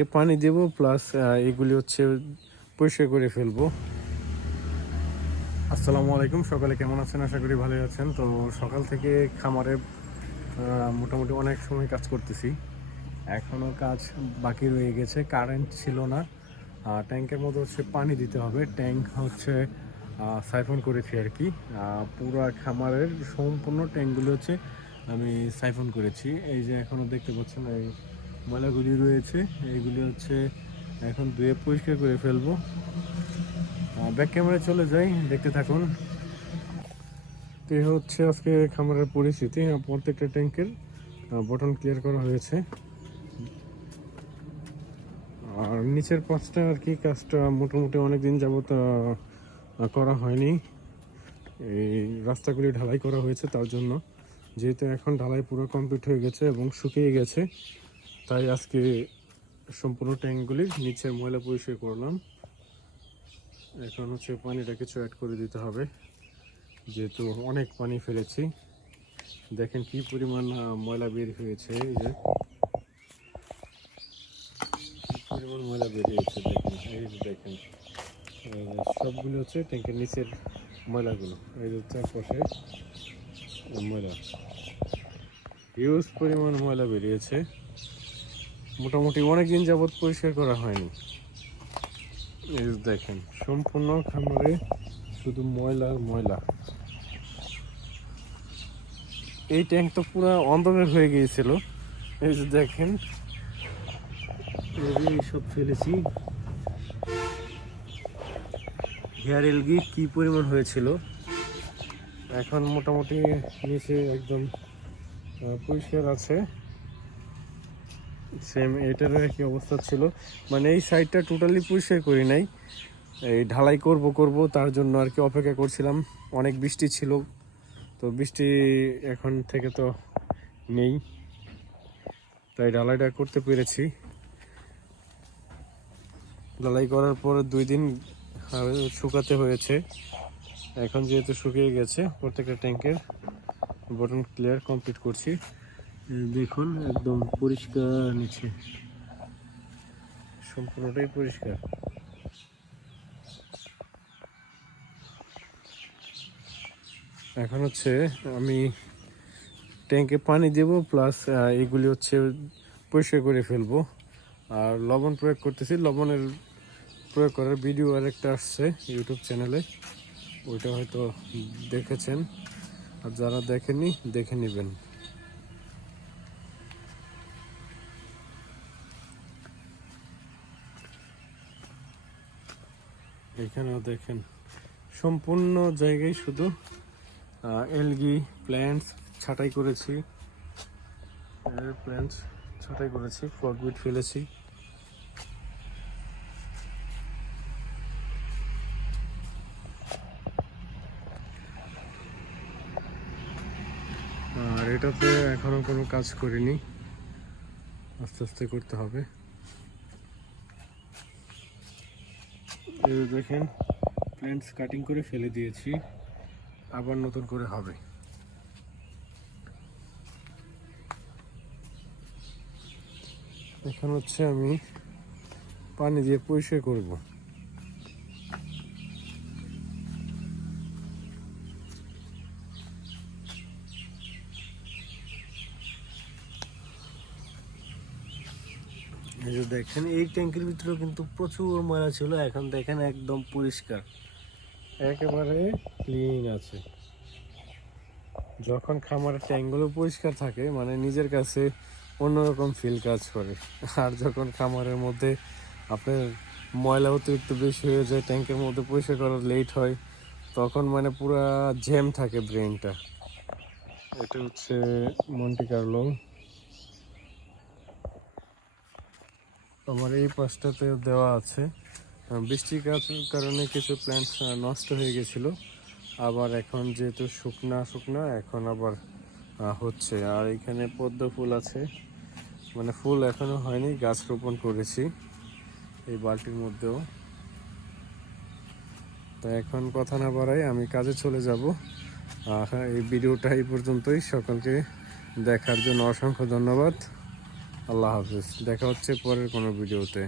পানি দেবো প্লাস এগুলি হচ্ছে পরিষ্কার করে ফেলব। আসসালামু আলাইকুম, সকালে কেমন আছেন? আশা করি ভালোই আছেন। তো সকাল থেকে খামারে মোটামুটি অনেক সময় কাজ করতেছি। এখনও কাজ বাকি রয়ে গেছে কারেন্ট ছিল না। ট্যাঙ্কের মধ্যে হচ্ছে পানি দিতে হবে। ট্যাঙ্ক হচ্ছে সাইফন করেছি আর কি। পুরো খামারের সম্পূর্ণ ট্যাঙ্কগুলো হচ্ছে আমি সাইফন করেছি। এই যে এখনও দেখতে পাচ্ছেন, এই ময়লাগুলি রয়েছে। এইগুলি হচ্ছে এখন ধুয়ে পরিষ্কার করে ফেলব। ব্যাক ক্যামেরায় চলে যাই, দেখতে থাকুন। তো হচ্ছে আজকে খামারের পরিস্থিতি। প্রত্যেকটা ট্যাঙ্কের বটন ক্লিয়ার করা হয়েছে। আর নিচের পাঁচটা আর কি কাজটা মোটামুটি অনেক দিন যাবত করা হয়নি। এই রাস্তাগুলি ঢালাই করা হয়েছে তার জন্য। যেহেতু এখন ঢালাই পুরো কমপ্লিট হয়ে গেছে এবং শুকিয়ে গেছে তাই আজকে সম্পূর্ণ ট্যাঙ্কগুলির নিচের ময়লা পরিষ্কার করলাম। এখন হচ্ছে পানিটা কিছু অ্যাড করে দিতে হবে। যেহেতু অনেক পানি ফেলেছি। দেখেন কি পরিমাণ ময়লা বের হয়েছে এই যে। পরিমাণ ময়লা বেরিয়েছে দেখেন, এই যে দেখেন। সবগুলো হচ্ছে ট্যাঙ্কের নিচের ময়লাগুলো, এই যে চারপাশে ময়লা। হিউজ পরিমাণ ময়লা বেরিয়েছে। মোটামুটি অনেক দিন যাবৎ পরিষ্কার করা হয়নি। দেখেন, সম্পূর্ণ খামারে শুধু ময়লা আর ময়লা। এই ট্যাঙ্ক তো পুরো অন্ধকার হয়ে গিয়েছিল। এই যে দেখেন সব ফেলেছি। হেয়ার এলগি কি পরিমাণ হয়েছিল? এখন মোটামুটি নিচে একদম পরিষ্কার আছে। সেম এটারও একই অবস্থা ছিল। মানে এই সাইডটা টোটালি পরিষ্কার করি নাই। এই ঢালাই করব করব, তার জন্য আর কি অপেক্ষা করছিলাম। অনেক বৃষ্টি ছিল, তো বৃষ্টি এখন থেকে তো নেই। তাই ঢালাইটা করতে পেরেছি। ঢালাই করার পর দুই দিন শুকাতে হয়েছে। এখন যেহেতু শুকিয়ে গেছে, প্রত্যেকটা ট্যাঙ্কের বটন ক্লিয়ার কমপ্লিট করছি। দেখুন, একদম পরিষ্কার নিচে। সম্পূর্ণটাই পরিষ্কার। এখন হচ্ছে আমি ট্যাঙ্কে পানি দেব প্লাস এগুলি হচ্ছে পরিষ্কার করে ফেলব। আর লবণ প্রয়োগ করতেছি, লবণের প্রয়োগ করার ভিডিও আরেকটা আসছে ইউটিউব চ্যানেলে ওইটা হয়তো দেখেছেন। আর যারা দেখেনি দেখে নেবেন। এখানেও দেখেন, সম্পূর্ণ জায়গায় শুধু এলগি প্ল্যান্টস ছাঁটাই করেছি। প্ল্যান্টস ছাঁটাই করেছি ফ্লগবিট ফেলেছি। আর এটাতে এখনও কোনো কাজ করিনি। আস্তে আস্তে করতে হবে এই যে দেখেন প্ল্যান্টস কাটিং করে ফেলে দিয়েছি। আবার নতুন করে হবে। এখন হচ্ছে আমি পানি দিয়ে পরিষ্কার করব। দেখেন, এই ট্যাঙ্কের ভিতরে কিন্তু প্রচুর ময়লা ছিল, এখন দেখেন একদম পরিষ্কার। একেবারে ক্লিন আছে। যখন খামারের ট্যাঙ্কগুলো পরিষ্কার থাকে মানে নিজের কাছে অন্যরকম ফিল কাজ করে। আর যখন খামারের মধ্যে আপনার ময়লা অতিরিক্ত বেশি হয়ে যায়, ট্যাঙ্কের মধ্যে পরিষ্কার করা লেট হয়, তখন মানে পুরা জ্যাম থাকে ব্রেনটা এটা হচ্ছে মন্টি কার্লো আমার এই পাশটাতে দেওয়া আছে। আহ, বৃষ্টির কারণে কিছু প্ল্যান্টস নষ্ট হয়ে গেছিল। আবার এখন যেহেতু শুকনা শুকনা এখন আবার হচ্ছে। আর এখানে পদ্ম ফুল আছে। মানে ফুল এখনও হয়নি গাছ রোপণ করেছি এই বালতির মধ্যেও। তো এখন কথা না বাড়াই আমি কাজে চলে যাব। এই ভিডিওটা এই পর্যন্তই। সকলকে দেখার জন্য অসংখ্য ধন্যবাদ। আল্লাহ হাফিজ। দেখা হচ্ছে পরের কোনো ভিডিওতে।